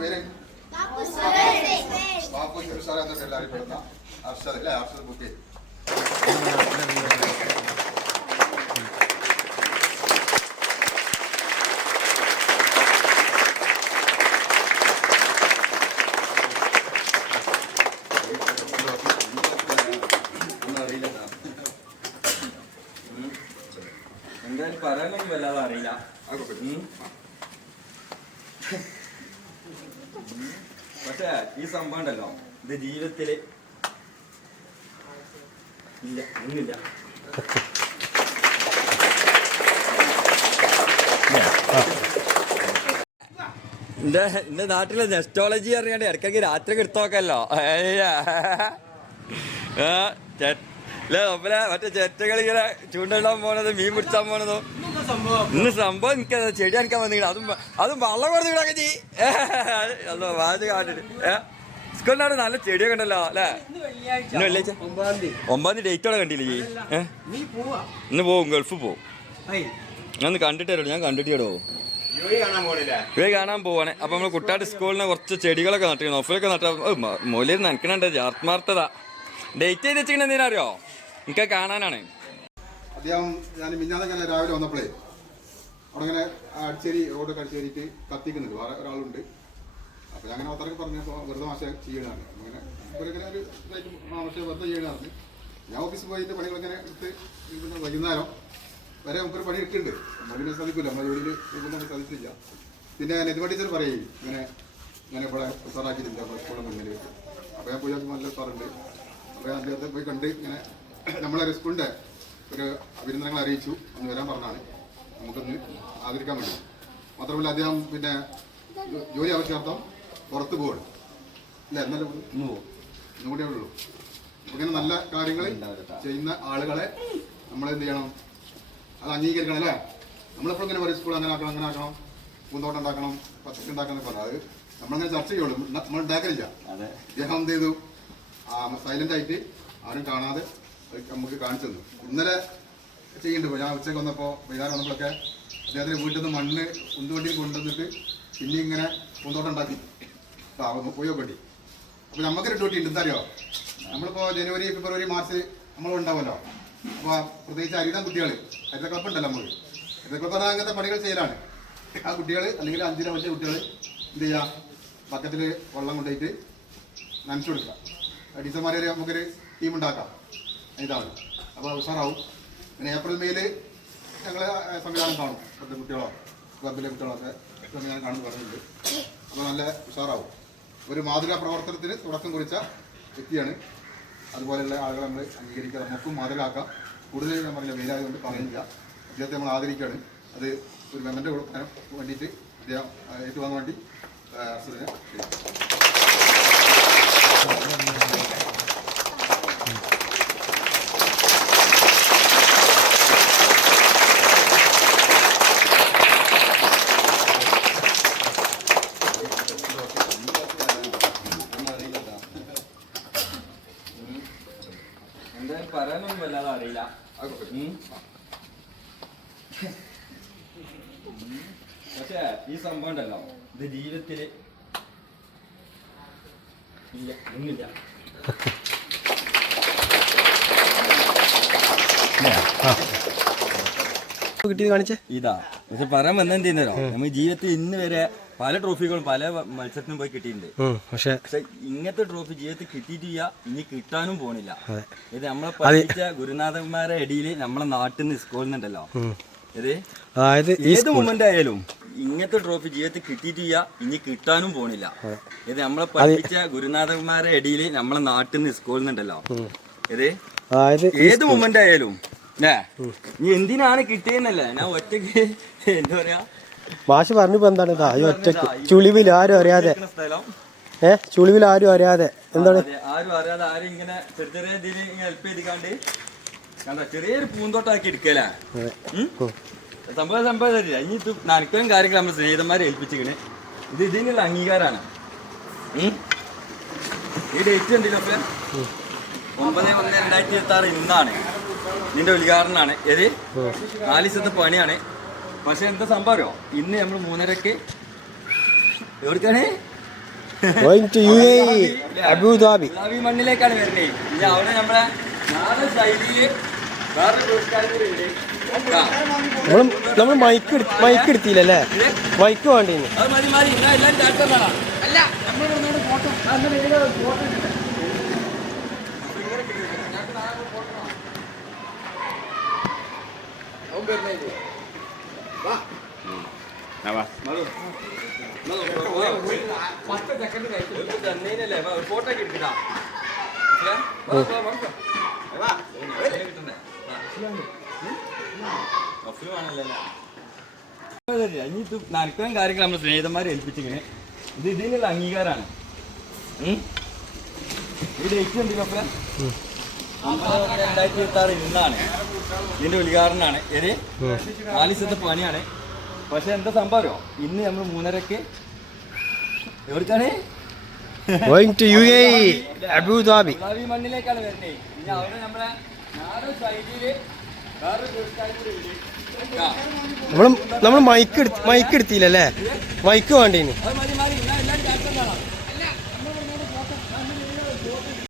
പേര്. ബാപ്പു സാർ എന്നൊക്കെ എല്ലാവരും പെടുന്ന അർഷദ് അല്ലേ? അർഷദ് ബുക്ക് എന്തായാലും പറയാനൊന്നും വല്ലാതെ അറിയില്ല. പക്ഷേ ഈ സംഭവം ഉണ്ടല്ലോ. ഇത് ജീവിതത്തിൽ ഇല്ല ഒന്നുമില്ല. എന്റെ എന്റെ നാട്ടിലെ നെസ്റ്റോളജി അറിയാണ്ട് ഇടയ്ക്കൊക്കെ രാത്രി എടുത്തോക്കല്ലോ. മറ്റേ ചെറ്റകൾ ഇങ്ങനെ ചൂണ്ടിടാൻ പോണത് മീൻ പിടിച്ചാൻ പോണതും. ഇന്ന് സംഭവം എനിക്ക് ചെടി അനക്കാൻ വന്നിട്ട് അതും അതും വള്ളം കൊടുത്ത് വിടാക്കെ അതോ വാത് കാട്ടിട്ട്. സ്കൂളിനാട് നല്ല ചെടിയൊക്കെ ഉണ്ടല്ലോ അല്ലേ? ഇന്ന് വെള്ളിയാഴ്ച. ഒമ്പതാം തീയതി. ഡേറ്റ് അവിടെ കണ്ടില്ലേ പോവാ. ഇന്ന് പോവും ഗൾഫ് പോവും. ഞാൻ കണ്ടിട്ട് ഞാൻ കണ്ടിട്ട് ഇവയെ കാണാൻ പോവാണ്. അപ്പൊ നമ്മൾ കുട്ടാട്ട് സ്കൂളിന് കുറച്ച് ചെടികളൊക്കെ നട്ടിരുന്നു നോഫിലൊക്കെ നട്ട മൊലിയിൽ നനക്കണുണ്ട് ആത്മാർത്ഥത. ഡേറ്റ് ചെയ്ത് വെച്ചിങ്ങനെ എന്തിനാ അറിയോ? എനിക്ക് കാണാനാണ്. അദ്ദേഹം ഞാൻ മിഞ്ഞാന്നൊക്കെ രാവിലെ വന്നപ്പോഴേ അവിടെ ഇങ്ങനെ അടിച്ചേരി റോഡ് അടിച്ചേരിയിട്ട് കത്തിക്കുന്നുണ്ട്. വേറെ ഒരാളുണ്ട്. അപ്പോൾ ഞാൻ അങ്ങനെ അത്രയ്ക്ക് പറഞ്ഞപ്പോൾ വെറുതെ മാഷ ചെയ്യണതാണ്. അങ്ങനെ ഇവരിങ്ങനെ ഒരു ഇതായിട്ട് മാഷ വെറുതെ ചെയ്യണതാണ്. ഞാൻ ഓഫീസിൽ പോയിട്ട് പണികളിങ്ങനെ എടുത്ത് പിന്നെ വൈകുന്നേരം വരെ നമുക്കൊരു പണി എടുക്കുന്നുണ്ട്. നമ്മളിനെ സാധിക്കില്ല നമ്മുടെ ജോലിയിൽ നമുക്ക് സാധിച്ചില്ല പിന്നെ നെതുമ ടീച്ചർ പറയും ഇങ്ങനെ ഇങ്ങനെ ഇവിടെ സാറാക്കിയിട്ടില്ല നമ്മുടെ സ്കൂളിൽ മുന്നിൽ അപ്പോൾ ഞാൻ പോയി നല്ല സാറുണ്ട് അപ്പോൾ ഞാൻ അദ്ദേഹത്തെ പോയി കണ്ട് ഇങ്ങനെ നമ്മളെ സ്കൂളിന്റെ ഒരു അഭിനന്ദനങ്ങൾ അറിയിച്ചു. അന്ന് വരാൻ പറഞ്ഞാണ് നമുക്കൊന്ന് ആദരിക്കാൻ വേണ്ടി. മാത്രമല്ല അദ്ദേഹം പിന്നെ ജോലി ആവശ്യാർത്ഥം പുറത്ത് പോകണം ഇല്ല എന്നാലും ഇന്നും കൂടെ ഉള്ളൂ. അപ്പൊ ഇങ്ങനെ നല്ല കാര്യങ്ങൾ ചെയ്യുന്ന ആളുകളെ നമ്മൾ എന്ത് ചെയ്യണം? അത് അംഗീകരിക്കണം അല്ലേ? നമ്മളെപ്പോഴും ഇങ്ങനെ പറയും സ്കൂൾ അങ്ങനെ ആക്കണം അങ്ങനെ ആക്കണം. പൂന്തോട്ടം ഉണ്ടാക്കണം പച്ചക്കറി ഉണ്ടാക്കണം എന്ന് പറഞ്ഞാൽ അത് നമ്മളങ്ങനെ ചർച്ച ചെയ്യുള്ളൂ. നമ്മൾ ഉണ്ടാക്കലില്ല അദ്ദേഹം എന്ത് ചെയ്തു? സൈലന്റ് ആയിട്ട് ആരും കാണാതെ നമുക്ക് കാണിച്ചു തന്നു. ഇന്നലെ ചെയ്യുന്നുണ്ട്. ഞാൻ ഉച്ചയ്ക്ക് വന്നപ്പോൾ വൈകുന്നേരം വന്നപ്പോഴൊക്കെ അദ്ദേഹത്തിന് വീട്ടിൽ നിന്ന് മണ്ണ് ഉന്തുവണ്ടിയിൽ കൊണ്ടുവന്നിട്ട് പിന്നെ ഇങ്ങനെ പൂന്തോട്ടം ഉണ്ടാക്കി. പോയോ പറ്റി അപ്പോൾ നമുക്കൊരു ഡ്യൂട്ടി ഉണ്ട്. എന്താ നമ്മളിപ്പോൾ ജനുവരി ഫെബ്രുവരി മാർച്ച് നമ്മൾ ഉണ്ടാവുമല്ലോ. അപ്പോൾ പ്രത്യേകിച്ച് ഹരിത കുട്ടികൾ ഹരിത ക്ലബ് ഉണ്ടല്ലോ നമുക്ക് ഹരിത ക്ലബ് പറഞ്ഞാൽ അങ്ങനത്തെ പണികൾ ചെയ്യലാണ്. ആ കുട്ടികൾ അല്ലെങ്കിൽ അഞ്ചിലെ വലിയ കുട്ടികൾ എന്ത് ചെയ്യുക ബക്കറ്റിൽ വെള്ളം കൊണ്ടുപോയിട്ട് നനച്ചു കൊടുക്കുക. ടീച്ചർമാരെ നമുക്കൊരു ടീം ഉണ്ടാക്കാം. ഇതാണ്. അപ്പോൾ ഉഷാറാവും. പിന്നെ ഏപ്രിൽ മെയിൽ ഞങ്ങൾ സംവിധാനം കാണും. ഇപ്പോഴത്തെ കുട്ടികളോ ക്ലബിലെ കുട്ടികളൊക്കെ സംവിധാനം കാണും പറഞ്ഞിട്ടുണ്ട്. അപ്പോൾ നല്ല ഉഷാറാവും. ഒരു മാതൃകാ പ്രവർത്തനത്തിന് തുടക്കം കുറിച്ച വ്യക്തിയാണ്. അതുപോലെയുള്ള ആളുകളെ നമ്മൾ അംഗീകരിക്കുക നമുക്കും മാതൃകാക്കാം. കൂടുതൽ ഞാൻ പറഞ്ഞ വെയിലായതുകൊണ്ട് പറയുന്നില്ല. അദ്ദേഹത്തെ നമ്മൾ ആദരിക്കുകയാണ്. അത് ഒരു മെമ്മന്റെ കൊടുക്കാൻ വേണ്ടിയിട്ട് അദ്ദേഹം ഏറ്റുവാങ്ങാൻ വേണ്ടി ആ, പറയാനൊന്നും വല്ലാതെ അറിയില്ല. പക്ഷെ ഈ സംഭവം ഉണ്ടല്ലോ. ഇത് ജീവിതത്തിൽ ഇല്ല ഒന്നില്ല കിട്ടിയത് കാണിച്ചേ? ഇതാ. പക്ഷെ പറയാൻ വന്നെന്തോ നമ്മൾ ജീവിതത്തിൽ ഇന്ന് വരെ പല ട്രോഫികളും പല മത്സരത്തിനും പോയി കിട്ടിയിട്ടുണ്ട്. പക്ഷെ ഇങ്ങനത്തെ ട്രോഫി ജീവിതത്തിൽ കിട്ടിയിട്ടില്ല ഇനി കിട്ടാനും പോണില്ല. ഇത് നമ്മളെ പഠിച്ച ഗുരുനാഥന്മാരെ ഇടയിൽ നമ്മളെ നാട്ടിൽ നിന്ന് സ്കൂളിൽ നിന്നുണ്ടല്ലോ. ഇത് അതായത് ഏത് മൂമെന്റ് ആയാലും ഇങ്ങനത്തെ ട്രോഫി ജീവിതത്തിൽ കിട്ടിയിട്ടില്ല ഇനി കിട്ടാനും പോണില്ല. ഇത് നമ്മളെ പഠിച്ച ഗുരുനാഥന്മാരെ ഇടയിൽ നമ്മളെ നാട്ടിൽ നിന്ന് സ്കൂളിൽ നിന്നുണ്ടല്ലോ. ഇത് അതായത് ഏത് മൂമെന്റ് ആയാലും ഏ നീ എന്തിനാണ് കിട്ടിയെന്നല്ലേ? ഞാൻ ഒറ്റയ്ക്ക് എന്താ പറയാ മാഷ് പറഞ്ഞപ്പോ എന്താണ്? ഒറ്റയ്ക്ക് ചുളിവിൽ ആരും അറിയാതെ. ഏഹ് ഏ? ചുളിവിൽ ആരും അറിയാതെ. എന്താണ്? ആരും അറിയാതെ ആരും ഇങ്ങനെ ചെറിയ ചെറിയ ഹെൽപ്പ് ചെയ്തിക്കാണ്ട് കണ്ട ചെറിയൊരു പൂന്തോട്ടാക്കി എടുക്കലാ? സംഭവം സംഭവം തരില്ല ഇനി ഇത് നനക്കലും കാര്യങ്ങളും നമ്മൾ സ്നേഹിതന്മാരെ ഏൽപ്പിച്ചിക്കണ് ഇത് ഇതിനുള്ള അംഗീകാരമാണ്? ഈ ഡേറ്റ് ഉണ്ടല്ലോ അപ്പൊ? ഒമ്പത് ഒന്ന് രണ്ടായിരത്തി ഇരുപത്തി ആറ് ഇന്നാണ്. ഇതിന്റെ ഉദ്ഘാടനമാണ്. ഏത്? നാല് ദിവസത്തെ പണിയാണ്. പക്ഷെ എന്താ സംഭവം ഇന്ന് നമ്മൾ മൂന്നരക്ക് എവിടേക്കാണ്? Going to U A Abu Dhabi. മണ്ണിലേക്കാണ് വരുന്നത് ഇനി അവിടെ നമ്മളെ നാടൻ ശൈലിയിൽ വേറെ പുരസ്കാരങ്ങളുണ്ട് നമ്മൾ നമ്മൾ മൈക്ക് മൈക്ക് എടുത്തില്ലല്ലേ മൈക്ക് വേണ്ടി ഫോട്ടോ പത്ത് സെക്കൻഡ് കഴിച്ചു ഫോട്ടോ ഒക്കെ എടുക്കട്ടാ നനക്കും കാര്യങ്ങൾ നമ്മൾ സ്നേഹിതന്മാരെ ഏൽപ്പിച്ചിങ്ങനെ. ഇത് ഇതിനുള്ള അംഗീകാരമാണ്? ഈ ഡേറ്റ് ഉണ്ട് രണ്ടായിരത്തി ഇരുപത്തി ആറ് ഇന്നാണ്. ഇതിന്റെ ഉദ്ഘാടനമാണ്. ഏത് നാല് ദിവസത്തെ പണിയാണ്. പക്ഷെ എന്താ സംഭവം ഇന്ന് നമ്മൾ മൂന്നരക്ക് എവിടേക്കാണ്? Going to U A Abu Dhabi gulabi മണ്ണിലേക്കാണ് വരുന്നത് ഇനി അവിടെ നമ്മളെ സൈഡിൽ നമ്മൾ നമ്മൾ മൈക്ക് എടുത്ത് മൈക്ക് എടുത്തില്ലല്ലേ? മൈക്ക് വേണ്ടിന്ന്